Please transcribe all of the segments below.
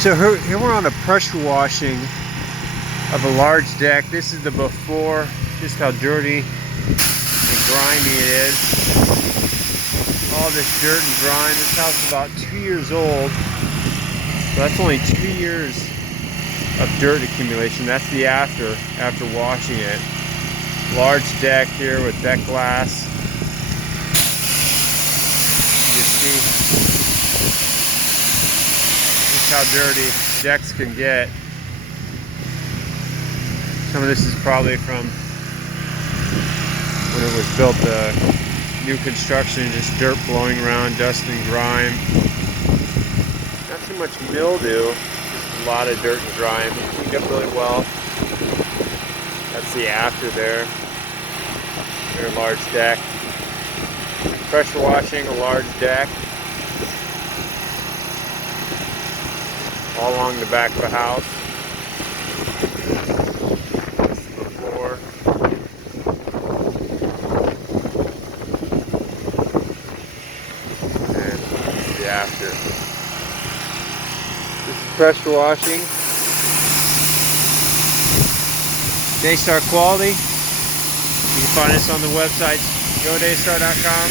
So here we're on a pressure washing of a large deck. This is the before, just how dirty and grimy it is. All this dirt and grime. This house is about 2 years old. So that's only 2 years of dirt accumulation. That's the after washing it. Large deck here with deck glass. You see just how dirty decks can get. Some of this is probably from when it was built, new construction, just dirt blowing around, dust and grime. Not too much mildew, just a lot of dirt and grime. Cleaned up really well. That's the after there. Very large deck. Pressure washing a large deck. All along the back of the house. Before. And the after. This is pressure washing. Daystar quality. You can find us on the websites godaystar.com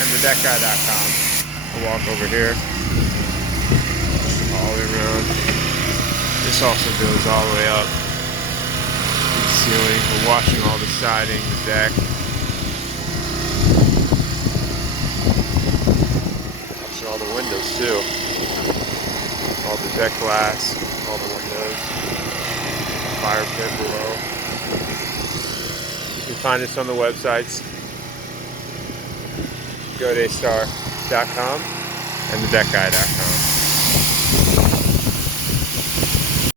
and thedeckguy.com. We'll walk over here. All the way around. This also goes all the way up to the ceiling. We're washing all the siding, the deck. Washing all the windows too. All the deck glass, all the windows. Fire pit below. You can find us on the websites godaystar.com and thedeckguy.com.